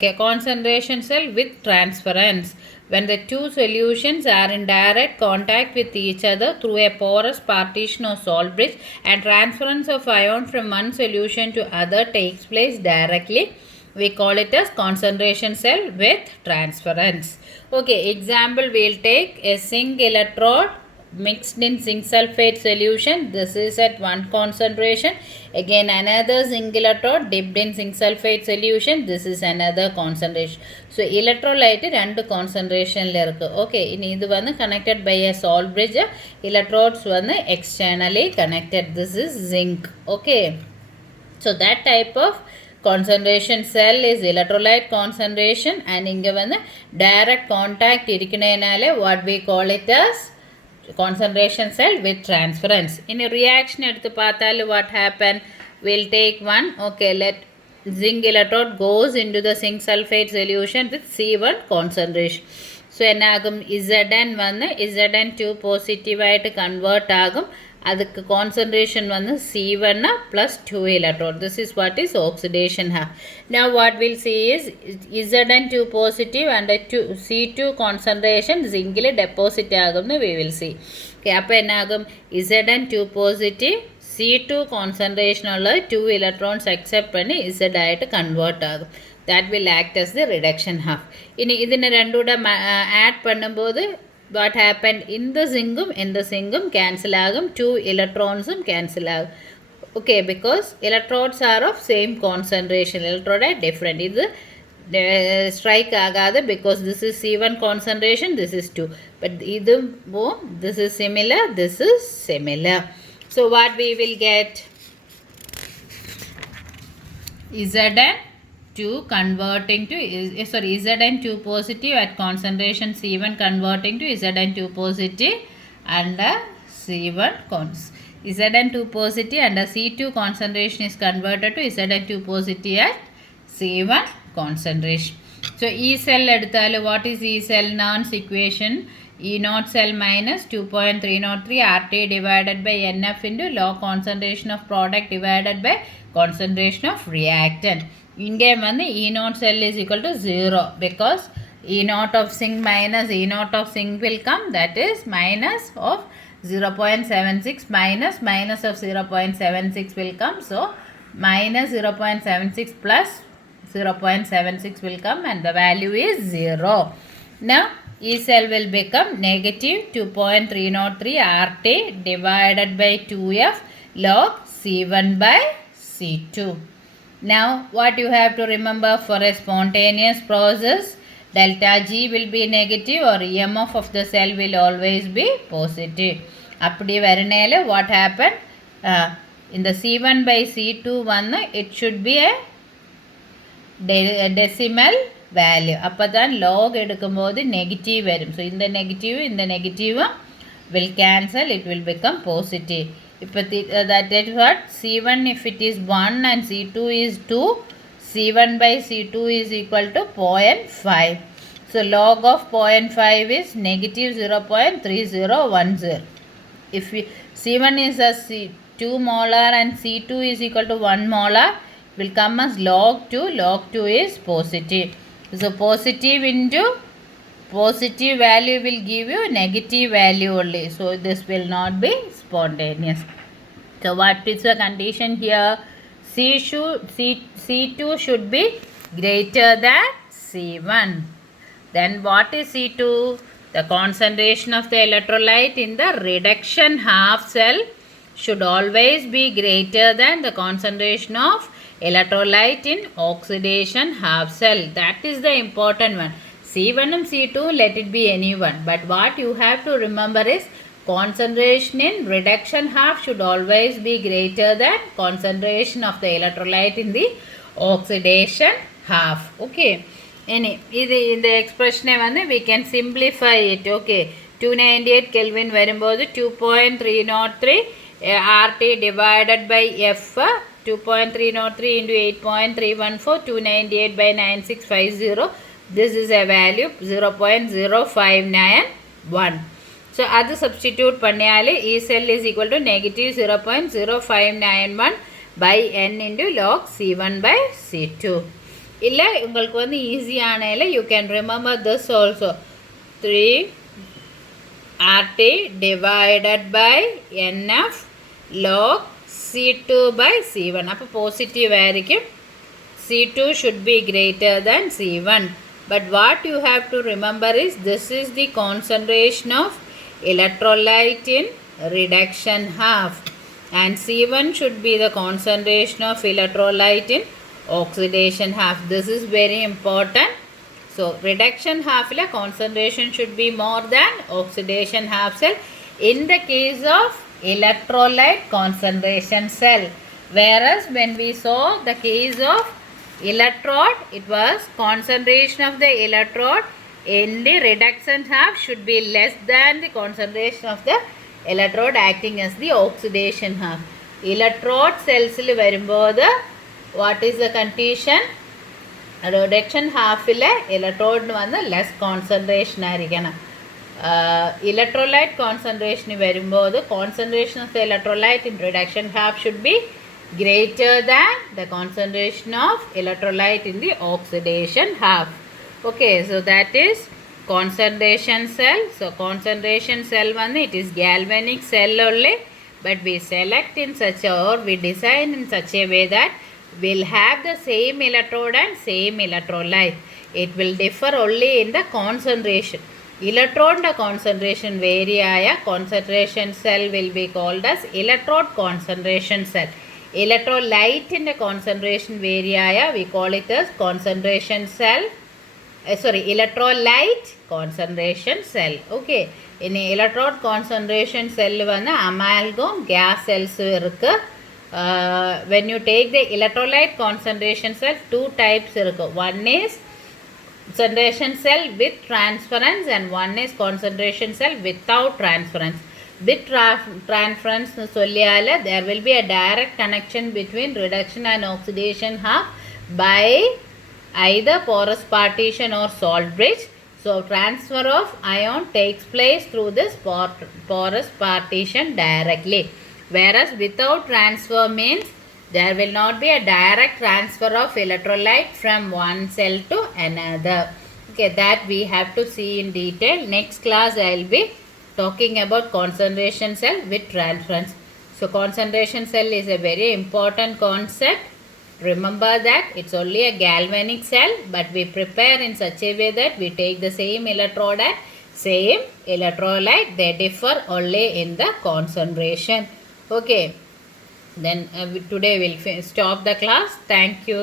Okay, concentration cell with transference. When the two solutions are in direct contact with each other through a porous partition or salt bridge, and transference of ion from one solution to other takes place directly, we call it as concentration cell with transference. Okay, example, we'll take a zinc electrode mixed in zinc sulfate solution. This is at 1 concentration. Again another zinc electrode dipped in zinc sulfate solution. This is another concentration. So electrolyte രണ്ട് കോൺസെൻട്രേഷനിൽ ഇருக்கு. Okay, ഇനി ഇത് വന്ന് connected by a salt bridge. Electrodes വന്ന് externally connected. This is zinc. Okay, so that type of concentration cell is electrolyte concentration, and இங்க வந்து direct contact இருக்கிறதுனால what we call it as concentration cell with transference. In a reaction எடுத்து பார்த்தால் what happen, we'll take one. Okay, let zinc electrode goes into the zinc sulfate solution with C1 concentration. So എന്നാകും Zn വന്ന് Zn2 positive ആയിട്ട് convert ആകും. அதுக்கு concentration வந்து C1 plus 2 electrode. This is what is oxidation half. Now what we'll see is Zn2 positive and C2 concentration zinc deposit ஆகும்னு we will see. Okay, அப்போ என்ன ஆகும் Zn2 positive C2 concentration உள்ள 2 electrons accept பண்ணி Z ஆயிட்டு convert ஆகும். That will act as the reduction half. இனி ഇതിനെ രണ്ടൂടെ add பண்ணும்போது what happened, in the zinc cancel agum, 2 electrons cancel agum. Okay, because electrodes are of same concentration, electrode are different. This strike agada because this is C1 concentration, this is 2, but this is similar, this is similar. So what we will get, Zn2 converting to Zn2 positive at concentration C1 converting to Zn2 positive and C1 Zn2 positive and C2 concentration is converted to Zn2 positive at C1 concentration. So E cell eduthalu, what is E cell? Nernst equation, E naught cell minus 2.303 RT divided by NF into log concentration of product divided by concentration of reactant. இங்கே வந்து E naught cell is equal to 0 because E naught of zinc minus E naught of zinc will come, that is minus of 0.76 minus of 0.76 will come. So minus 0.76 plus 0.76 will come and the value is 0. Now E cell will become negative 2.303 RT divided by 2F log C1 by C2. Now what you have to remember, for a spontaneous process delta G will be negative or EMF of the cell will always be positive. அப்படி வரனால what happened, in the C1 by C2 one it should be a decimal value. அப்போ தான் log எடுக்கும்போது negative வரும். So இந்த negative will cancel, it will become positive. That is what C1 if it is 1 and C2 is 2, C1 by C2 is equal to 0.5. So log of 0.5 is negative 0.3010. If C1 is a 2 molar and C2 is equal to 1 molar, will come as log 2. Log 2 is positive. So positive into positive value will give you negative value only. So this will not be spontaneous. So what is the condition here? C2 should be greater than C1. Then what is C2? The concentration of the electrolyte in the reduction half cell should always be greater than the concentration of electrolyte in oxidation half cell. That is the important one. C1 and C2, let it be any one. But what you have to remember is concentration in reduction half should always be greater than concentration of the electrolyte in the oxidation half. Okay. In the expression we can simplify it. Okay. 298 Kelvin வரும்போது 2.303 RT divided by F 2.303 into 8.314 298 by 9650. This is a value 0.0591. So அது substitute பண்ணியாலே E cell is equal to negative 0.0591 by N into log C1 by C2. இல்லை உங்களுக்கு வந்து ஈஸியானால you can remember this also. 3 RT divided by NF log C2 by C1. அப்போ positive ஆയിരിക്കും. C2 should be greater than C1. But what you have to remember is this is the concentration of electrolyte in reduction half. And C1 should be the concentration of electrolyte in oxidation half. This is very important. So reduction half la concentration should be more than oxidation half cell in the case of electrolyte concentration cell. Whereas when we saw the case of electrode, it was concentration of the electrode in the reduction half should be less than the concentration of the electrode acting as the oxidation half. Electrode cells il varumbodhu what is the condition? Reduction half il electrode vandu less concentration aayirikana. Electrolyte concentration varumbodhu concentration of the electrolyte in reduction half should be greater than the concentration of electrolyte in the oxidation half. Okay, so that is concentration cell. So concentration cell vandu it is galvanic cell only, but we select in such a or we design in such a way that will have the same electrode and same electrolyte. It will differ only in the concentration. Electrode concentration vary aaya concentration cell will be called as electrode concentration cell. Electrolyte in the concentration vary aaya we call it as concentration cell. Electrolyte concentration cell. Okay, in electrode concentration cell vanna amalgam gas cells irukku. When you take the electrolyte concentration cell, two types irukku. One is concentration cell with transference and one is concentration cell without transference. With transference solliyala there will be a direct connection between reduction and oxidation half by either porous partition or salt bridge. So transfer of ion takes place through this porous partition directly. Whereas without transfer means there will not be a direct transfer of electrolyte from one cell to another. Okay, that we have to see in detail. Next class I will be talking about concentration cell with transference. So concentration cell is a very important concept. Remember that it's only a galvanic cell, but we prepare in such a way that we take the same electrode and same electrolyte. They differ only in the concentration. Okay, then today we'll stop the class. Thank you.